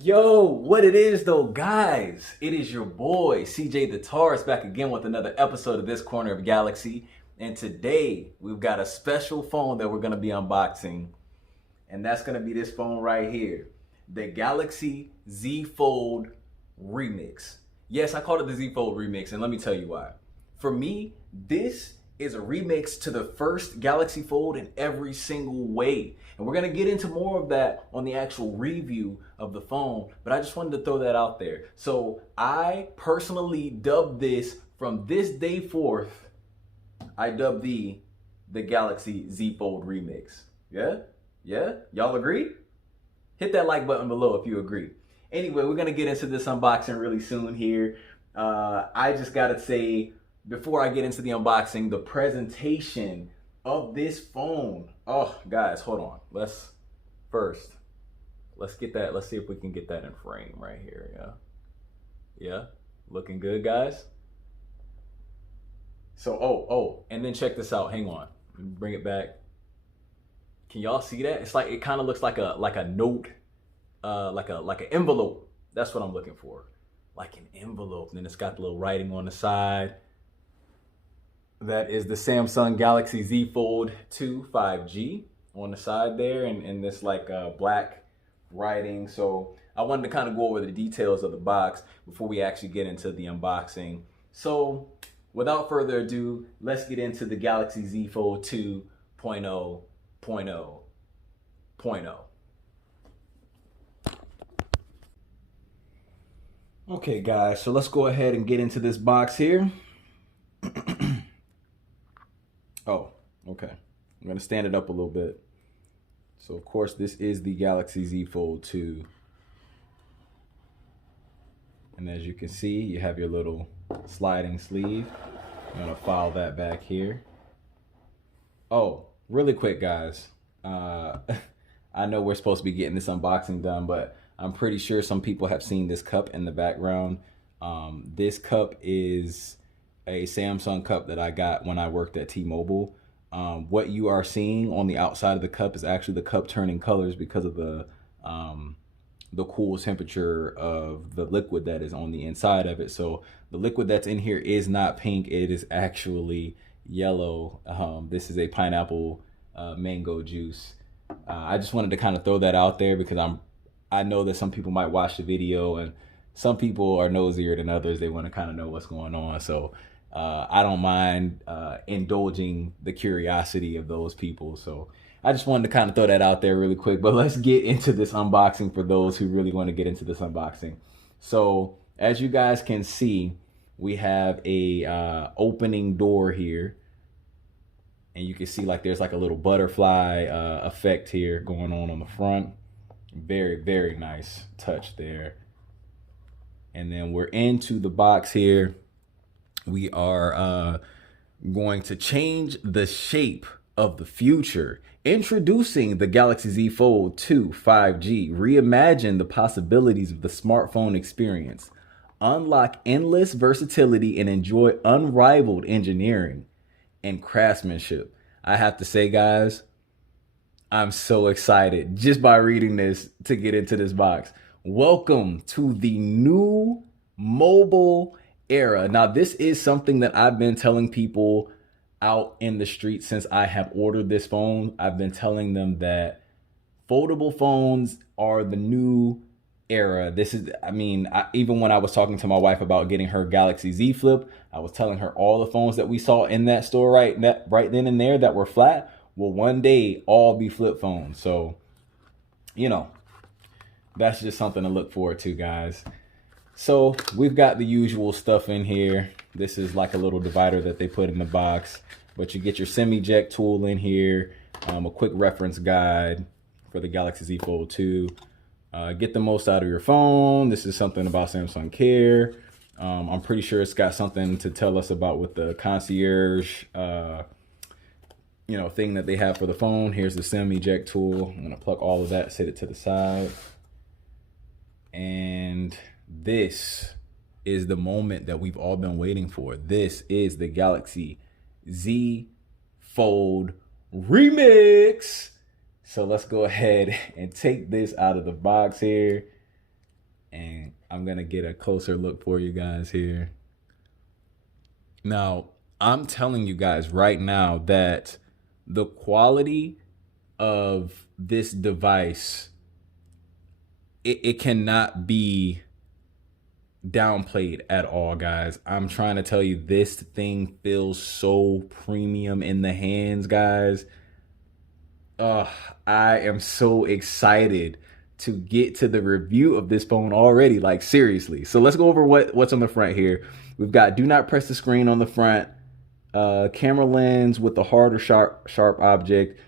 Yo, what it is though, guys? It is your boy CJ the Taurus back again with another episode of This Corner of Galaxy. And today we've got a special phone that we're going to be unboxing. And that's going to be this phone right here, the Galaxy Z Fold Remix. Yes, I called it the Z Fold Remix, and let me tell you why. For me, this is a remix to the first Galaxy Fold in every single way. And we're gonna get into more of that on the actual review of the phone, but I just wanted to throw that out there. So I personally dubbed this from this day forth, I dubbed the Galaxy Z Fold Remix. Yeah? Yeah? Y'all agree? Hit that like button below if you agree. Anyway, we're gonna get into this unboxing really soon here. I just gotta say, before I get into the unboxing, the presentation of this phone. Oh, guys, hold on. Let's get that. Let's see if we can get that in frame right here. Yeah. Yeah. Looking good, guys. So, and then check this out. Hang on. Bring it back. Can y'all see that? It's like, it kind of looks like a note, like an envelope. That's what I'm looking for. Like an envelope. And then it's got the little writing on the side. That is the Samsung Galaxy Z Fold 2 5G on the side there, and this like black writing. So I wanted to kind of go over the details of the box before we actually get into the unboxing. So without further ado, let's get into the Galaxy Z Fold 2.0.0.0. Okay guys, so let's go ahead and get into this box here. Oh, okay. I'm going to stand it up a little bit. So, of course, this is the Galaxy Z Fold 2. And as you can see, you have your little sliding sleeve. I'm going to file that back here. Oh, really quick, guys. I know we're supposed to be getting this unboxing done, but I'm pretty sure some people have seen this cup in the background. This cup is a Samsung cup that I got when I worked at T-Mobile. What you are seeing on the outside of the cup is actually the cup turning colors because of the cool temperature of the liquid that is on the inside of it. So the liquid that's in here is not pink, it is actually yellow. This is a pineapple mango juice. I just wanted to kind of throw that out there because I know that some people might watch the video and some people are nosier than others. They want to kind of know what's going on. So I don't mind indulging the curiosity of those people. So I just wanted to kind of throw that out there really quick. But let's get into this unboxing for those who really want to get into this unboxing. So as you guys can see, we have a opening door here. And you can see like there's like a little butterfly effect here going on the front. Very, very nice touch there. And then we're into the box here. We are going to change the shape of the future. Introducing the Galaxy Z Fold 2 5G. Reimagine the possibilities of the smartphone experience. Unlock endless versatility and enjoy unrivaled engineering and craftsmanship. I have to say, guys, I'm so excited just by reading this to get into this box. Welcome to the new mobile era. Now, this is something that I've been telling people out in the street since I have ordered this phone. I've been telling them that foldable phones are the new era. This is, even when I was talking to my wife about getting her Galaxy Z Flip, I was telling her all the phones that we saw in that store right then and there that were flat will one day all be flip phones. So, that's just something to look forward to, guys. So we've got the usual stuff in here. This is like a little divider that they put in the box, but you get your SIM eject tool in here, a quick reference guide for the Galaxy Z Fold 2. Get the most out of your phone. This is something about Samsung Care. I'm pretty sure it's got something to tell us about with the concierge, thing that they have for the phone. Here's the SIM eject tool. I'm gonna plug all of that, set it to the side. And this is the moment that we've all been waiting for. This is the Galaxy Z Fold Remix. So let's go ahead and take this out of the box here. I'm gonna get a closer look for you guys here. Now, I'm telling you guys right now that the quality of this device, it cannot be downplayed at all, guys. I'm trying to tell you, this thing feels so premium in the hands, guys. I am so excited to get to the review of this phone already, like seriously. So let's go over what's on the front here. We've got do not press the screen on the front, camera lens with the hard or sharp object.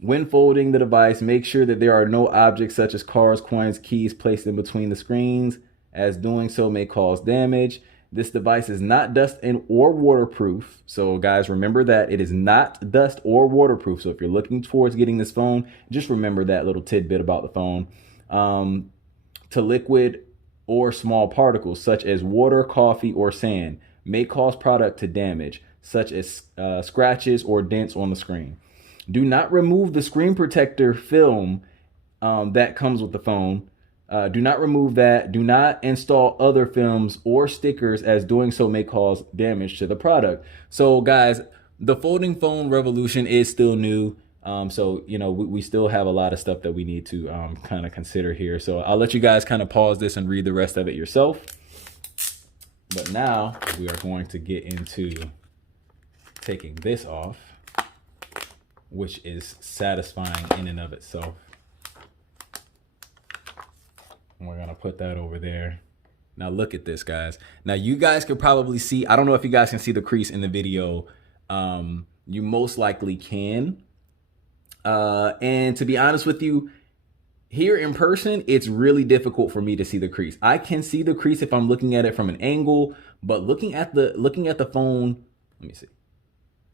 When folding the device, make sure that there are no objects such as cards, coins, keys placed in between the screens, as doing so may cause damage. This device is not dust and or waterproof. So guys, remember that it is not dust or waterproof. So if you're looking towards getting this phone, just remember that little tidbit about the phone. To liquid or small particles such as water, coffee, or sand may cause product to damage, such as scratches or dents on the screen. Do not remove the screen protector film that comes with the phone. Do not remove that. Do not install other films or stickers, as doing so may cause damage to the product. So guys, the folding phone revolution is still new. So, you know, we still have a lot of stuff that we need to kind of consider here. So I'll let you guys kind of pause this and read the rest of it yourself. But now we are going to get into taking this off, which is satisfying in and of itself. We're gonna put that over there. Now look at this, guys. Now you guys could probably see, I don't know if you guys can see the crease in the video. You most likely can. And to be honest with you, here in person, it's really difficult for me to see the crease. I can see the crease if I'm looking at it from an angle, but looking at the phone, let me see.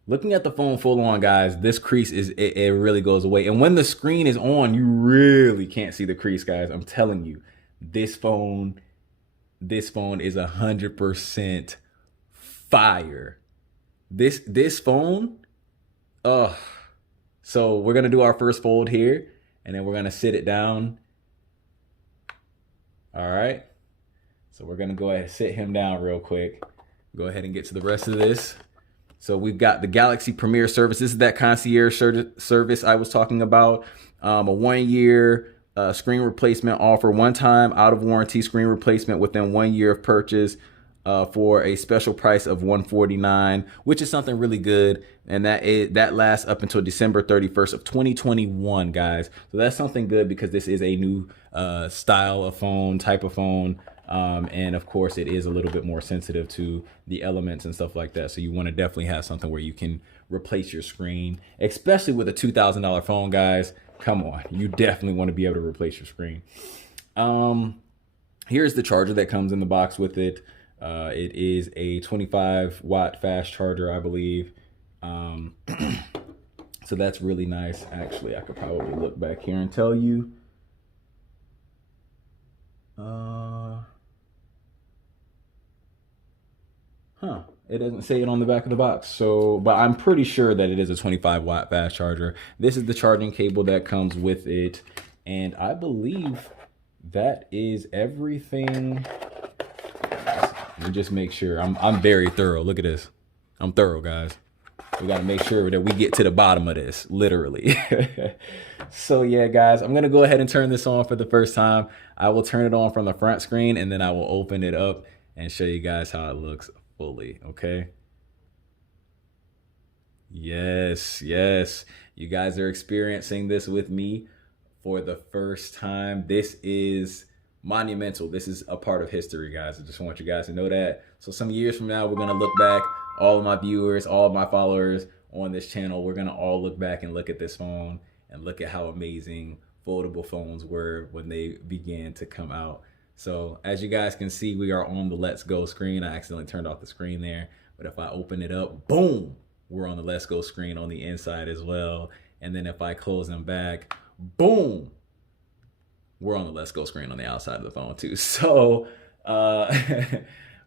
Looking at the phone full on, guys, this crease it really goes away. And when the screen is on, you really can't see the crease, guys. I'm telling you, this phone is 100% fire. This phone, so we're gonna do our first fold here, and then we're gonna sit it down. All right. So we're gonna go ahead and sit him down real quick. Go ahead and get to the rest of this. So we've got the Galaxy Premier service. This is that concierge service I was talking about. A 1-year screen replacement offer, one-time out-of-warranty screen replacement within 1 year of purchase for a special price of $149, which is something really good. And that lasts up until December 31st of 2021, guys. So that's something good because this is a new style of phone, type of phone. And of course, it is a little bit more sensitive to the elements and stuff like that. So you want to definitely have something where you can replace your screen, especially with a $2,000 phone, guys. Come on, you definitely want to be able to replace your screen. Here's the charger that comes in the box with it. It is a 25-watt fast charger, I believe. So that's really nice. Actually, I could probably look back here and tell you. It doesn't say it on the back of the box. So, but I'm pretty sure that it is a 25-watt fast charger. This is the charging cable that comes with it. And I believe that is everything. Let me just make sure. I'm very thorough. Look at this. I'm thorough, guys. We got to make sure that we get to the bottom of this, literally. So yeah, guys, I'm going to go ahead and turn this on for the first time. I will turn it on from the front screen, and then I will open it up and show you guys how it looks fully. Okay. Yes. You guys are experiencing this with me for the first time. This is monumental. This is a part of history, guys. I just want you guys to know that. So some years from now, we're going to look back, all of my viewers, all of my followers on this channel, we're going to all look back and look at this phone and look at how amazing foldable phones were when they began to come out. So as you guys can see, we are on the Let's Go screen. I accidentally turned off the screen there, but if I open it up, boom, we're on the Let's Go screen on the inside as well. And then if I close them back, boom, we're on the Let's Go screen on the outside of the phone too. So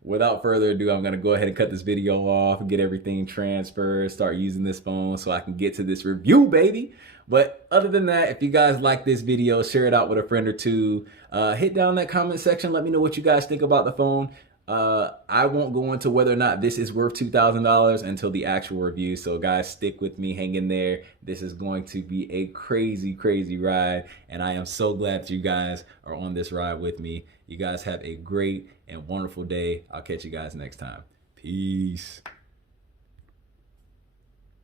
without further ado, I'm gonna go ahead and cut this video off and get everything transferred, start using this phone so I can get to this review, baby. But other than that, if you guys like this video, share it out with a friend or two. Hit down that comment section. Let me know what you guys think about the phone. I won't go into whether or not this is worth $2,000 until the actual review. So guys, stick with me, hang in there. This is going to be a crazy, crazy ride. And I am so glad that you guys are on this ride with me. You guys have a great and wonderful day. I'll catch you guys next time. Peace.